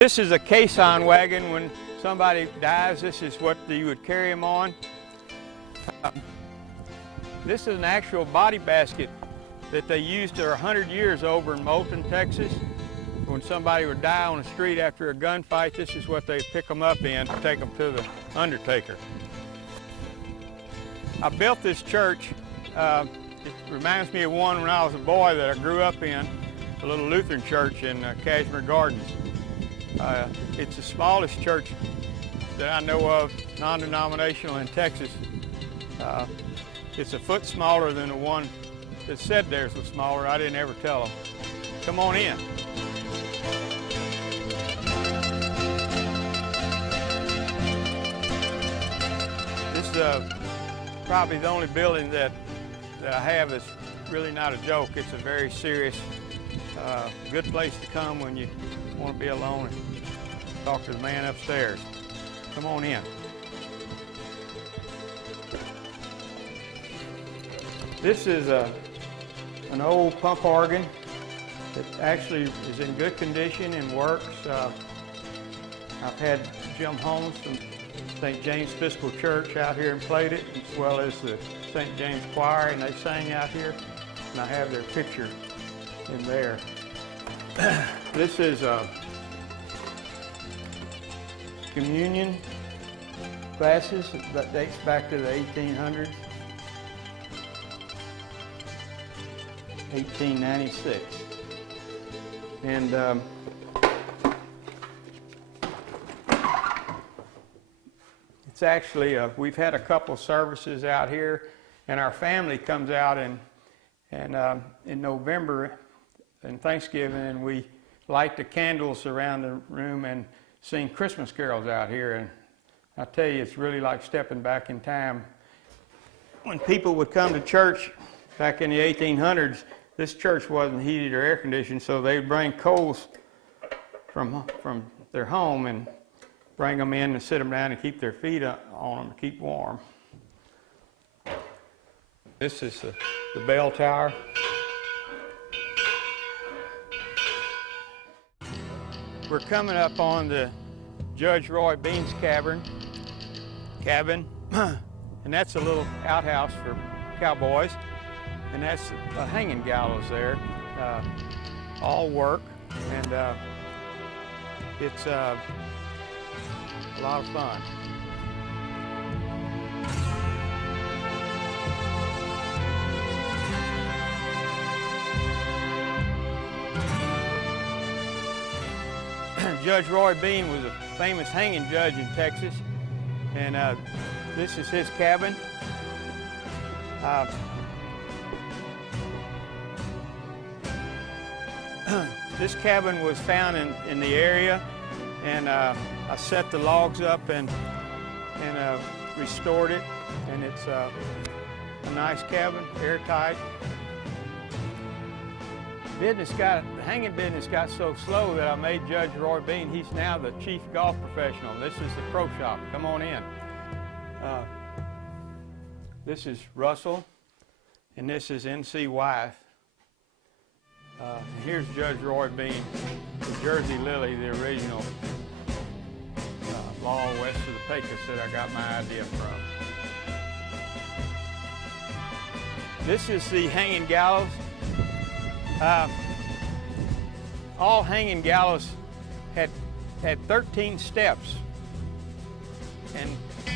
This is a caisson wagon. When somebody dies, this is what you would carry them on. This is an actual body basket that they used for 100 years over in Moulton, Texas. When somebody would die on the street after a gunfight, this is what they'd pick them up in to take them to the undertaker. I built this church. It reminds me of one when I was a boy that I grew up in, a little Lutheran church in Cashmere Gardens. It's the smallest church that I know of, non-denominational in Texas. It's a foot smaller than the one that said theirs was smaller. I didn't ever tell them. Come on in. This is probably the only building that I have that's really not a joke. It's a very serious, good place to come when you want to be alone and talk to the man upstairs. Come on in. This is an old pump organ that actually is in good condition and works. I've had Jim Holmes from St. James Episcopal Church out here and played it, as well as the St. James Choir, and they sang out here, and I have their picture in there. This is communion glasses that dates back to the 1800s, 1896. And it's actually, we've had a couple services out here, and our family comes out in November and Thanksgiving, and we light the candles around the room and sing Christmas carols out here. And I tell you, it's really like stepping back in time. When people would come to church back in the 1800s, this church wasn't heated or air conditioned, so they would bring coals from their home and bring them in and sit them down and keep their feet on them to keep warm. This is the bell tower. We're coming up on the Judge Roy Bean's cabin, and that's a little outhouse for cowboys, and that's a hanging gallows there, all work, and it's a lot of fun. Judge Roy Bean was a famous hanging judge in Texas, and this is his cabin. This cabin was found in the area, and I set the logs up and restored it, and it's a nice cabin, airtight. The hanging business got so slow that I made Judge Roy Bean, he's now the chief golf professional. This is the pro shop. Come on in. This is Russell, and this is N.C. Wyeth. Here's Judge Roy Bean, the Jersey Lily, the original law west of the Pecos that I got my idea from. This is the hanging gallows. All hanging gallows had 13 steps, and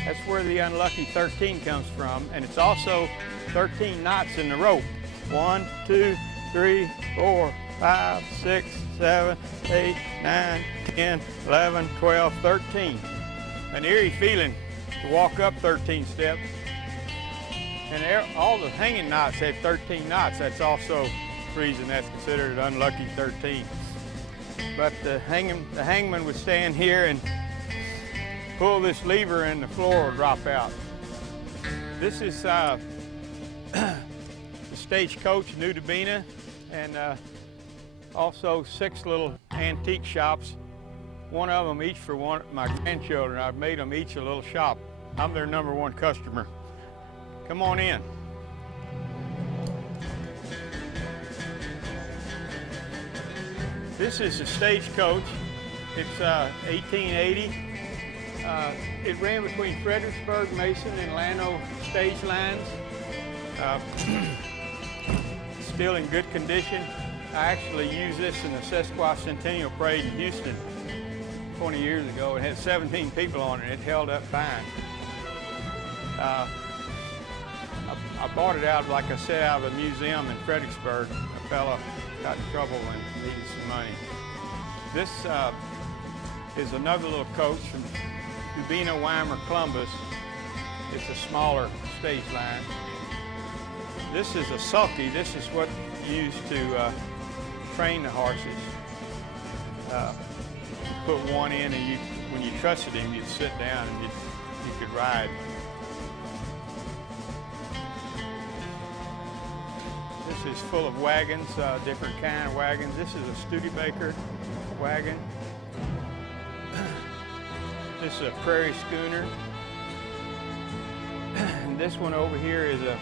that's where the unlucky 13 comes from, and it's also 13 knots in the rope. 1, 2, 3, 4, 5, 6, 7, 8, 9, 10, 11, 12, 13. An eerie feeling to walk up 13 steps. And all the hanging knots had 13 knots. That's also the reason that's considered an unlucky 13. But the hangman would stand here and pull this lever and the floor would drop out. This is the stagecoach, New Dubina, and also 6 little antique shops. One of them each for one of my grandchildren. I've made them each a little shop. I'm their #1 customer. Come on in. This is the stagecoach. It's 1880. It ran between Fredericksburg, Mason, and Llano stage lines. Still in good condition. I actually used this in the Sesquicentennial Parade in Houston 20 years ago. It had 17 people on it. It held up fine. I bought it out, like I said, out of a museum in Fredericksburg. A fella got in trouble and needed some money. This is another little coach from Dubina, Weimar, Columbus. It's a smaller stage line. This is a sulky. This is what you use to train the horses. Put one in, and when you trusted him, you'd sit down and you could ride. This is full of wagons, different kind of wagons. This is a Studebaker wagon. This is a Prairie Schooner. And this one over here is a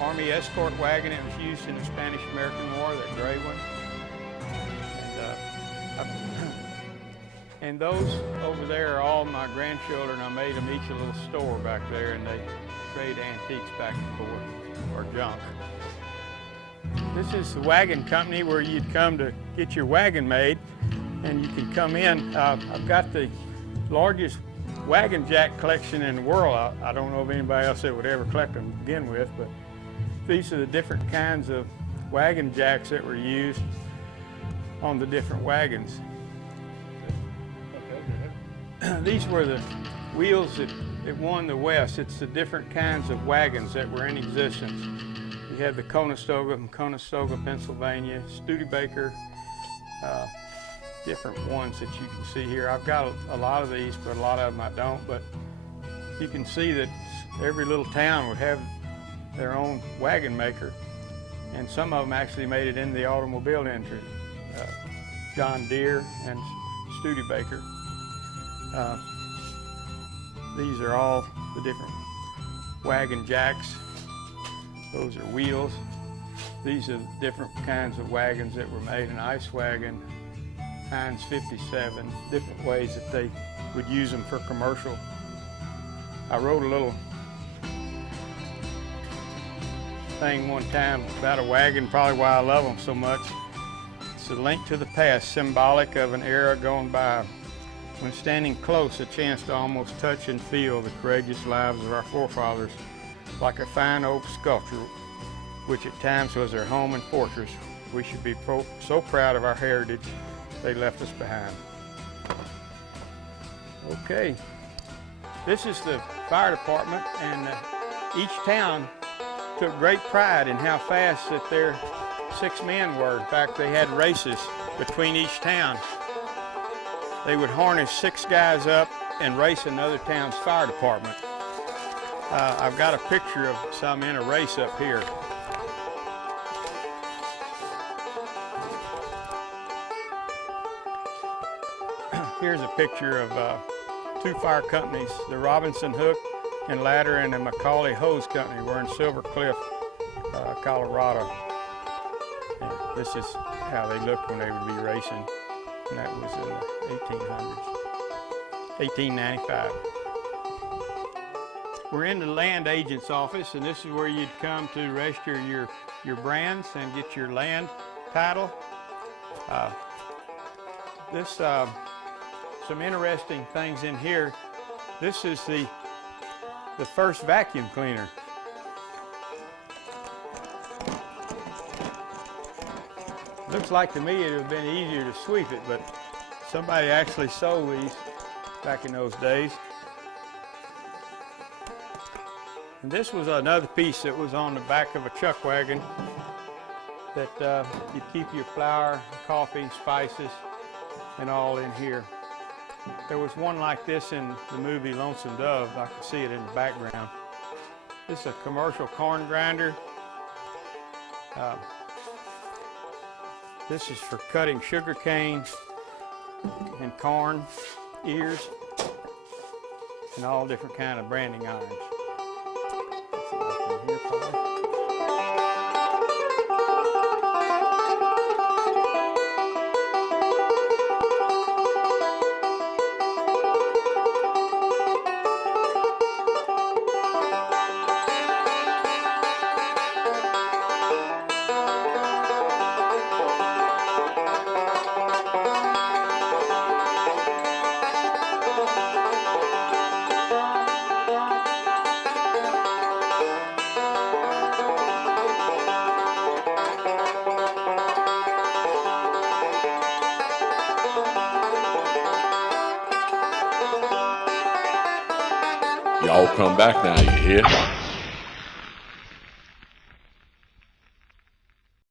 Army escort wagon. It was used in the Spanish-American War, that gray one. And those over there are all my grandchildren. I made them each a little store back there, and they trade antiques back and forth, or junk. This is the wagon company where you'd come to get your wagon made, and you can come in. I've got the largest wagon jack collection in the world. I don't know of anybody else that would ever collect them to begin with, but these are the different kinds of wagon jacks that were used on the different wagons. These were the wheels that won the West. It's the different kinds of wagons that were in existence. You had the Conestoga from Conestoga, Pennsylvania, Studebaker, different ones that you can see here. I've got a lot of these, but a lot of them I don't. But you can see that every little town would have their own wagon maker, and some of them actually made it in the automobile industry. John Deere and Studebaker. These are all the different wagon jacks. Those are wheels. These are different kinds of wagons that were made. An ice wagon, Heinz 57, different ways that they would use them for commercial. I wrote a little thing one time about a wagon, probably why I love them so much. It's a link to the past, symbolic of an era gone by. When standing close, a chance to almost touch and feel the courageous lives of our forefathers, like a fine oak sculpture, which at times was their home and fortress. We should be so proud of our heritage they left us behind. Okay, this is the fire department, and each town took great pride in how fast that their 6 men were. In fact, they had races between each town. They would harness 6 guys up and race another town's fire department. I've got a picture of some in a race up here. Here's a picture of 2 fire companies, the Robinson Hook and Ladder and the Macaulay Hose Company. We're in Silver Cliff, Colorado. And this is how they looked when they would be racing. And that was in the 1800s, 1895. We're in the land agent's office, and this is where you'd come to register your brands and get your land title. Some interesting things in here. This is the first vacuum cleaner. Looks like to me it would have been easier to sweep it, but somebody actually sold these back in those days. And this was another piece that was on the back of a chuck wagon that you'd keep your flour, coffee, spices, and all in here. There was one like this in the movie Lonesome Dove. I can see it in the background. This is a commercial corn grinder. This is for cutting sugar cane and corn ears and all different kind of branding irons. Y'all come back now, you hear?